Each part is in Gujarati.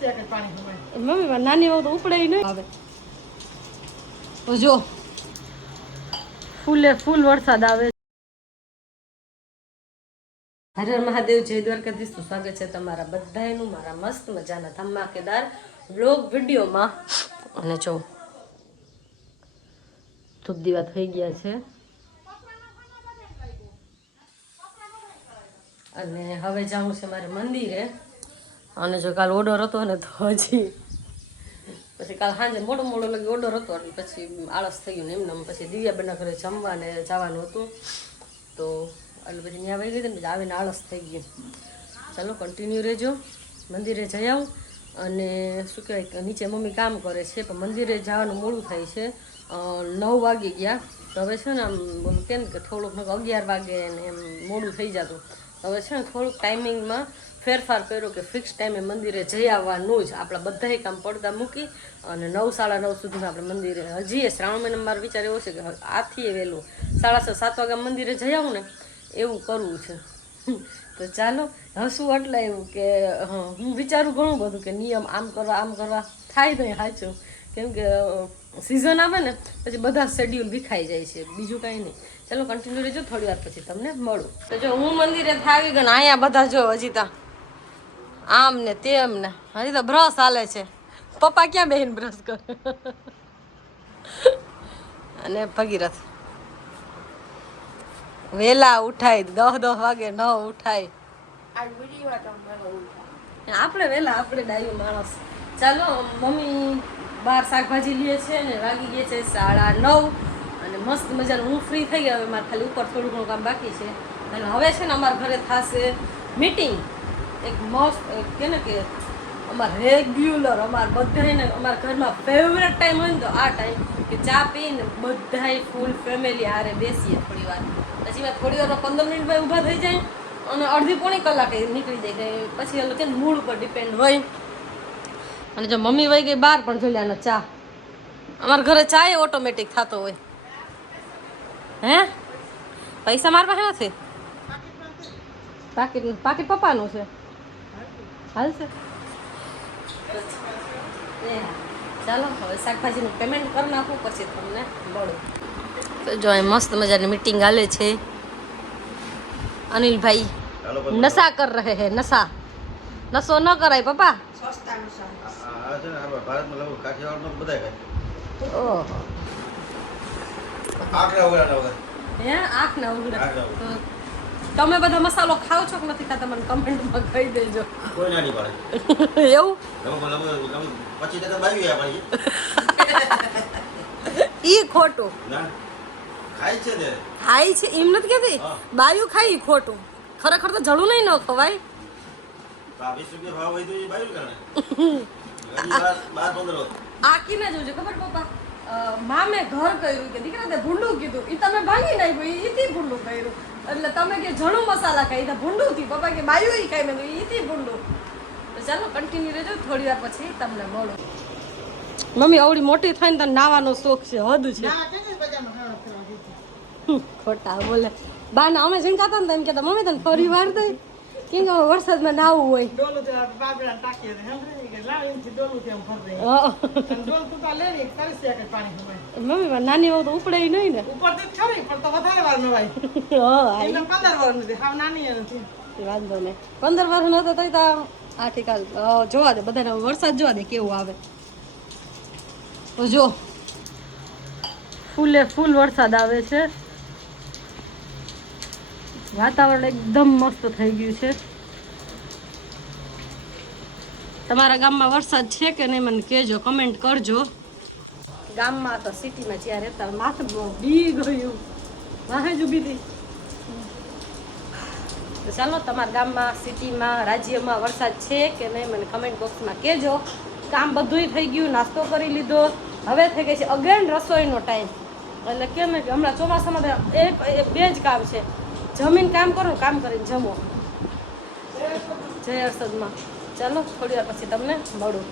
મમ્મી માં નાની વહુ ઉપડે નહીં આવે. જો, ફૂલે ફૂલ વરસાદ આવે. હર મહાદેવ, જય દ્વારકાધીશ. તો છે તમારા બધાનું મારા મસ્ત મજાના ધમાકેદાર વ્લોગ વિડીયોમાં. અને જો, ધૂપ દીવા થઈ ગયા છે. અને હવે જવું છે મારે મંદિરે. અને જો કાલ ઓર્ડર હતો ને તો હજી પછી કાલ સાંજે મોડો મોડો લગી ઓર્ડર હતો એટલે પછી આળસ થઈ ગયું ને એમને. પછી પછી દિવ્યાબેનના ઘરે જમવાને જવાનું હતું. તો એટલે પછી ત્યાં વહી ગઈ ને આવીને આળસ થઈ ગયું ચાલો કન્ટિન્યુ રહેજો. મંદિરે જઈ આવું. અને શું કહેવાય નીચે મમ્મી કામ કરે છે, પણ મંદિરે જવાનું મોડું થાય છે. નવ વાગી ગયા. તો હવે છે ને આમ કેમ કે થોડુંક અગિયાર વાગે ને એમ મોડું થઈ જતું. હવે છે ને થોડુંક ટાઈમિંગમાં ફેરફાર કર્યો કે ફિક્સ ટાઈમે મંદિરે જઈ આવવાનું જ. આપણા બધાય કામ પડદા મૂકી અને નવ સાડા નવ સુધીમાં આપણે મંદિરે, હજી એ શ્રાવણ મહિનામાં મારો વિચાર એવો છે કે આથી વહેલું સાડા છ, સાત વાગ્યા મંદિરે જઈ આવું ને, એવું કરવું છે. તો ચાલો, હસવું એટલે એવું કે, હું વિચારું ઘણું બધું કે નિયમ આમ કરવા આમ કરવા. થાય નહીં સાચું કેમ કે સિઝન આવે ને, પછી બધા શેડ્યુલ વિખાઈ જાય છે. બીજું કાંઈ નહીં. ચાલો કન્ટિન્યુ રહેજો થોડી વાર પછી તમને મળું. તો જો હું મંદિરે ગયો ને અહીંયા બધા જો હજી તો આમ ને તેમ ને હજી તો બ્રશ હાલે છે. પપ્પા ક્યાં બેહીને બ્રશ કરે? અને ભગીરથ. વેલા ઉઠાય દહ દહ વાગે ન ઉઠાય. આપણે વેલા આપણે ડાયું માણસ. ચાલો મમ્મી બાર શાકભાજી લઈએ છે ને વાગી ગયા છે સાડા નવ. અને મસ્ત મજાનું. હું ફ્રી થઈ ગયા હવે મારે ખાલી ઉપર થોડું ઘણું કામ બાકી છે. અને હવે છે ને અમારા ઘરે થશે મીટિંગ એક મસ્ત કે ને કે અમાર રેગ્યુલર અમાર બધાને અમારા ઘરમાં ફેવરેટ ટાઈમ હોય ને તો આ ટાઈમ કે ચા પીને બધાય ફૂલ ફેમિલી હારે બેસીએ થોડી વાર. પછી મેં થોડી વારમાં પંદર મિનિટમાં ઊભા થઈ જાય અને અડધી પોણી કલાકે નીકળી જાય કે પછી એટલે કે મૂડ ઉપર ડિપેન્ડ હોય. અને જો મમ્મી વહી ગઈ, બહાર પણ જોઈ લે ચા. અમારા ઘરે ચા એ ઓટોમેટિક થતો હોય. હે? પૈસા મારા પાસે નથી? પાકીટ પાકીટ પપ્પાનું છે. હાલશે. એ હા. ચાલો હવે શાકભાજીનું પેમેન્ટ કરી નાખું પછી તમને મળું. તો જો અહીં મસ્ત મજાની મિટિંગ હાલે છે. અનિલભાઈ નશા કર રહે હે નશા. નશો ન કરાય પપ્પા. આ હે? આંખ ના. તો તમે બધા મસાલો ખાવ છો કે નથી ખાતા? મને કમેન્ટમાં કહી દેજો. કોઈ ના પાડે. એવું? પછી ટકા બાવી ગયા પાડી. ઈ ખોટું. ના. ખાય છે ને ખાય છે? એમ નથી કેતી. બાયું ખાય ઈ ખોટું. ખરેખર તો જળું નહીં ન ખવાય આ વીસ રૂપિયા ભાવ હોય તો એ બાયું હોત. આકીને જોજો ખબર પપ્પા? મામે ઘર કર્યું કે દીકરા તે ભૂંડું કીધું. એ તમે ભાંગી નાખ્યું એ ઈથી ભૂંડું કર્યું. એટલે તમે કે જણું મસાલા ખાઈ તો ભૂંડું થી પપ્પા કે બાયું એ ખાઈ મેં એ ઈથી ભૂંડું. તો ચાલો કન્ટિન્યુ રહેજો. થોડી વાર પછી તમને મળો. મમ્મી આવડી મોટી થાય ને તને નાવાનો શોખ છે હદ છે. ખોટા બોલે. બા ના અમે ખાતા ને તેમ એમ કહેતા મમ્મી તને ફરી વાર દઈ. કેમ કે હવે વરસાદમાં નાવું હોય. ડોલું તે બાબલા ટાંકીએ છે સમજી કે લાવ એમથી ડોલું તેમ ફરતે અ, અને ડોલ તું તાર લેવી તારી શેકે પાણી સમાય મમ્મી મારી નાની વહુ તો ઉપડે નહીં ને. ઉપરથી જ ખરી પણ તો વધારે વાર નવાય હા. એટલે પંદર વાર નથી હાવ નાની નથી એ વાંધો નહીં. પંદર વર્ષ નતો તોય તો આ ઠીકાલ જોવા દે બધાને વરસાદ જોવા દે કેવું આવે. તો જો ફૂલે ફૂલ વરસાદ આવે છે. વાતાવરણ એકદમ મસ્ત થઈ ગયું છે. તમારા ગામમાં વરસાદ છે કે નહીં, મને કહેજો કમેન્ટ કરજો. ગામમાં તો સિટીમાં જ્યાં રહેતા માથું બી ગયું. વાહે જ ઊભી તો ચાલો, તમારા ગામમાં સિટીમાં રાજ્યમાં વરસાદ છે કે નહીં, મને કમેન્ટ બોક્સમાં કહેજો. કામ બધુંય થઈ ગયું, નાસ્તો કરી લીધો. હવે થઈ ગઈ છે અગેન રસોઈનો ટાઈમ એટલે કેમ કે હમણાં ચોમાસામાં બે જ કામ છે. જમીન કામ કરો, કામ કરીને જમો. જય હર્ષદમાં ચાલો, થોડી વાર પછી તમને મળું.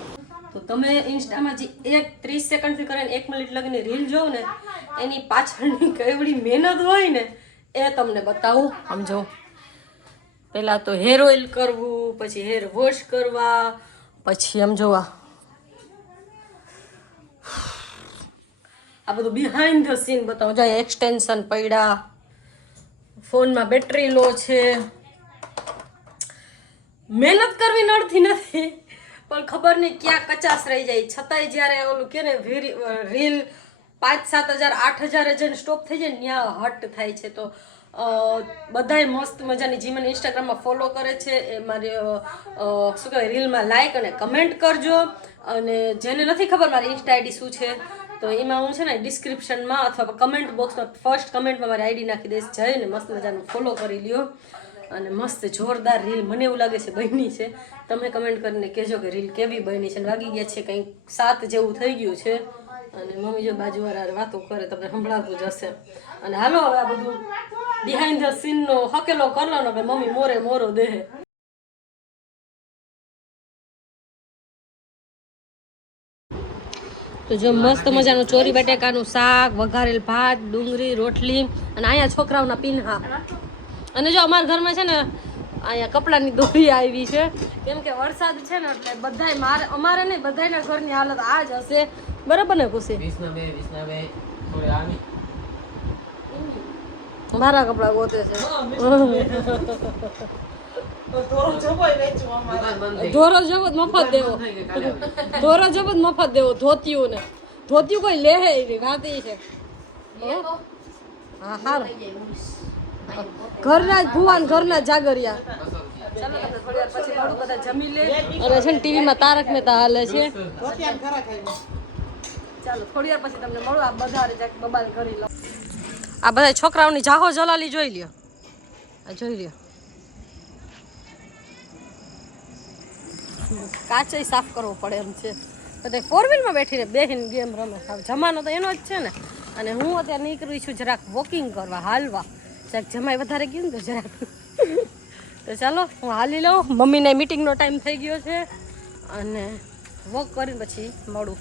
તો તમે ઇન્સ્ટામાં જે એક ત્રીસ સેકન્ડથી કરીને એક મિનિટ લગીને રીલ જોવો ને, એની પાછળની કેવડી મહેનત હોય ને, એ તમને બતાવું. સમજો. પહેલાં તો હેર ઓઇલ કરવું, પછી હેર વોશ કરવા, પછી એમ જોવા. આ બધું બિહાઇન્ડ ધ સીન બતાવું. જાય એક્સટેન્શન પડ્યા. ફોનમાં બેટરી લો છે. મહેનત કરવી નડતી નથી. પણ ખબર નહીં ક્યાં કચાશ રહી જાય. છતાંય જ્યારે ઓલું કે ને રીલ પાંચ, સાત હજાર, આઠ હજાર જણ સ્ટોપ થઈ જાય ત્યાં હટ થાય છે. તો બધાય મસ્ત મજાની જીમને ઇન્સ્ટાગ્રામમાં ફોલો કરે છે. એ મારી શું કહેવાય, રીલમાં લાઇક અને કમેન્ટ કરજો. અને જેને નથી ખબર, મારી ઇન્સ્ટા આઈડી શું છે. તો એમાં હું છે ને ડિસ્ક્રિપ્શનમાં અથવા કમેન્ટ બોક્સમાં ફર્સ્ટ કમેન્ટમાં મારી આઈડી નાખી દઈશ. જઈને મસ્ત મજાનું ફોલો કરી લ્યો. અને મસ્ત જોરદાર રીલ મને એવું લાગે છે બની છે. તમે કમેન્ટ કરીને કહેજો કે રીલ કેવી બની છે. વાગી ગયા છે કંઈક સાત જેવું થઈ ગયું છે. અને મમ્મી જો બાજુવાળા વાતો કરે તમને સંભળાતું જ હશે. અને હાલો હવે આ બધું બિહાઇન્ડ ધ સીનનો હકેલો કરવાનો કે મમ્મી મોરે મોરો દેહે તો જો મસ્ત મજાનું ચોરી બટેકાનું શાક વઘારેલ ભાત ડુંગળી રોટલી અને અહીંયા છોકરાઓના પીન્હા અને જો અમારા ઘરમાં છે ને અહીંયા કપડાની દોરી આવી છે. કેમ કે વરસાદ છે ને એટલે બધાય મારે અમારે નહીં બધાયના ઘરની હાલત આ જ હશે. બરાબર ને ખુશી મારા કપડા ગોતે છે. ધોરો જવો જ મફત દેવો. ધોરો જવો મફત દેવો ધોતિયું ને ધોતિયું કોઈ લેહે હે વાત એ છે. હા હારું. ઘરના જ ભુવાન ઘરના જાગરિયા. લે. અને છે ને ટીવીમાં તારક મહેતા હાલે છે. ધોતિયા ખરા ખાઈ ચાલો થોડી વાર પછી તમને મળું. આ બધા બબાલ કરી લો. આ બધા છોકરાઓની જાહો જલાલી જોઈ લ્યો. આ જોઈ લ્યો. કાચય સાફ કરવો પડે એમ છે. બધા ફોર વ્હીલમાં બેઠીને બેહીને ગેમ રમે. જમાનો તો એનો જ છે ને. અને હું અત્યારે નીકળું છું જરાક વોકિંગ કરવા, હાલવા. જરાક જમાઈ વધારે ગયું ને તો જરાક. તો ચાલો, હું હાલી લઉં. મમ્મીને મિટિંગનો ટાઈમ થઈ ગયો છે. અને વોક કરીને પછી મળું.